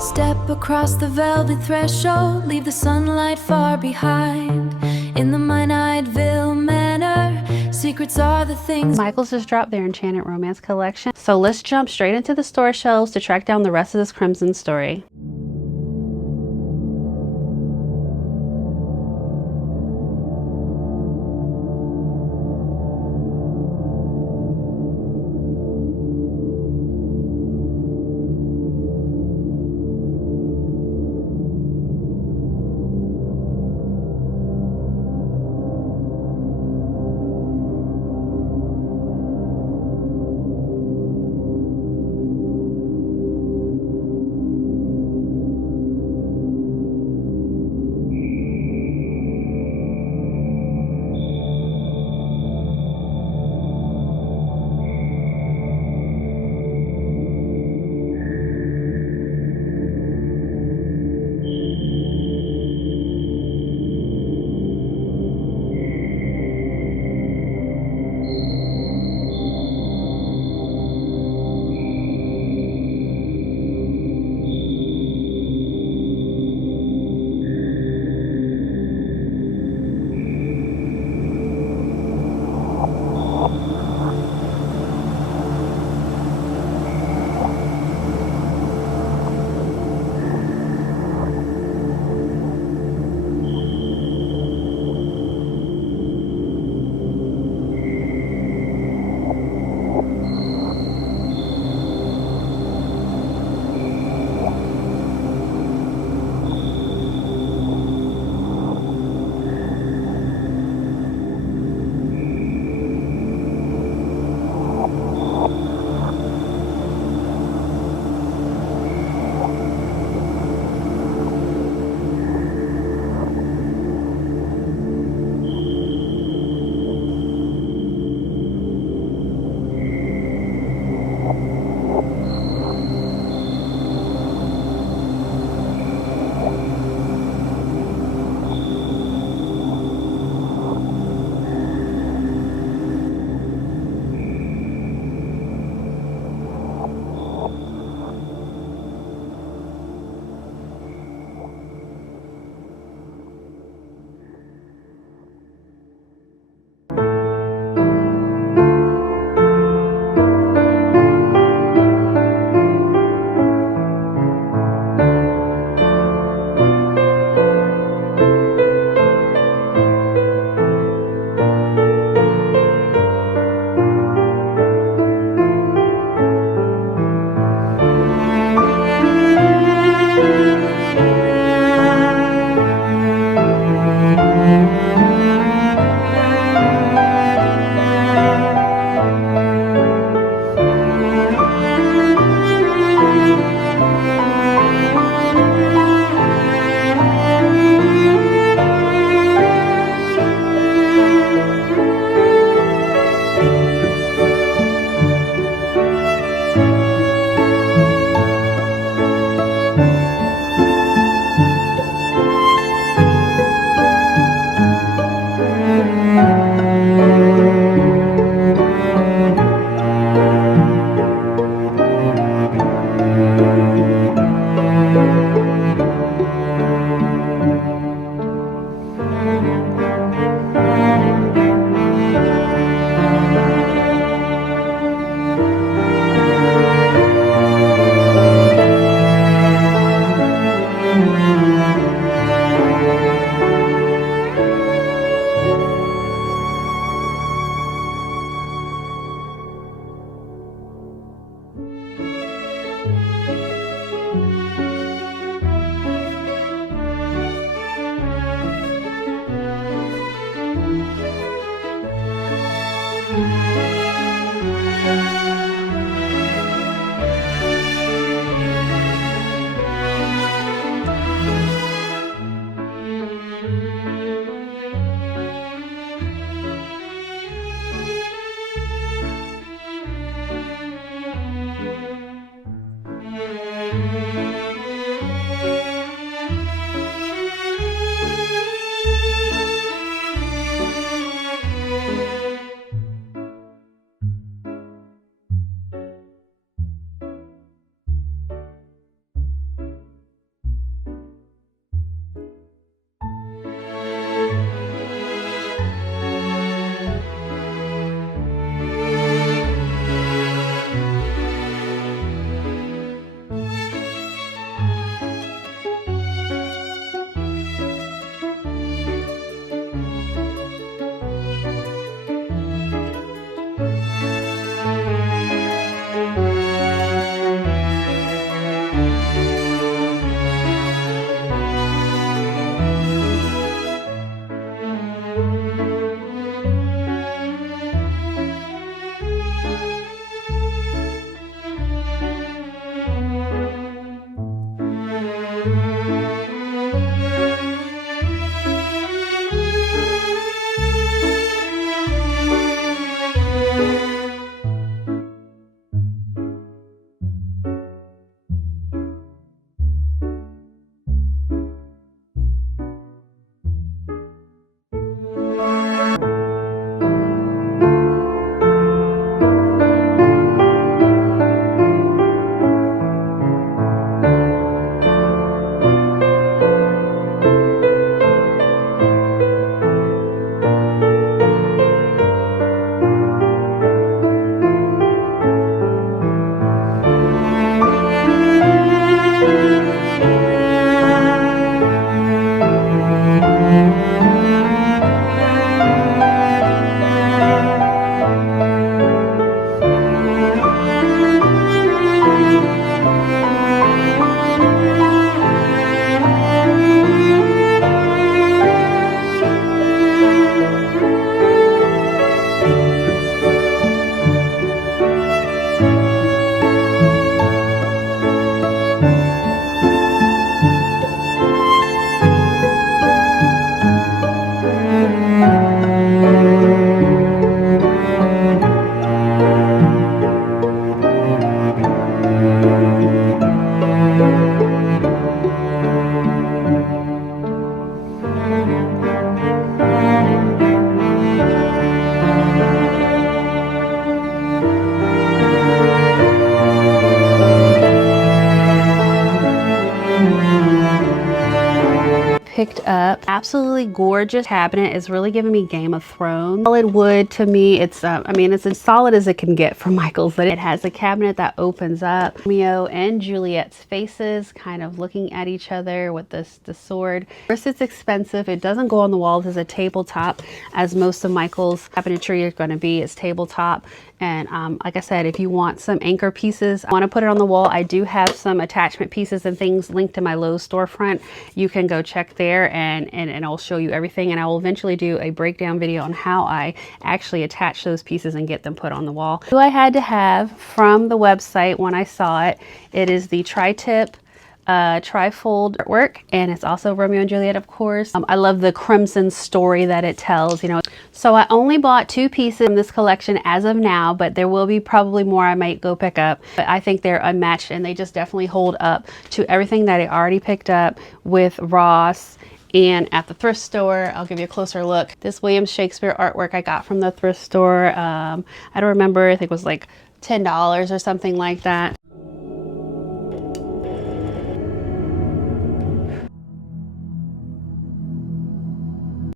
Step across the velvet threshold, leave the sunlight far behind. In the MiniVManor Manor, secrets are the things. Michaels just dropped their Enchanted Romance collection, so let's jump straight into the store shelves to track down the rest of this Crimson story. picked up. Absolutely gorgeous cabinet. It's really giving me Game of Thrones. Solid wood to me. It's I mean, it's as solid as it can get from Michaels. But it has a cabinet that opens up. Romeo and Juliet's faces kind of looking at each other with the sword. Of course, it's expensive. It doesn't go on the walls as a tabletop, as most of Michaels' cabinetry is going to be. It's tabletop. And like I said, if you want some anchor pieces, I want to put it on the wall. I do have some attachment pieces and things linked to my Lowe's storefront. You can go check there and I'll show you everything. And I will eventually do a breakdown video on how I actually attach those pieces and get them put on the wall. Who I had to have from the website when I saw it, it is the tri-tip trifold artwork, and it's also Romeo and Juliet, of course. I love the crimson story that it tells, you know. So I only bought 2 pieces in this collection as of now, but there will be probably more I might go pick up. But I think they're unmatched, and they just definitely hold up to everything that I already picked up with Ross and at the thrift store. I'll give you a closer look. This William Shakespeare artwork I got from the thrift store. I don't remember, I think it was like $10 or something like that.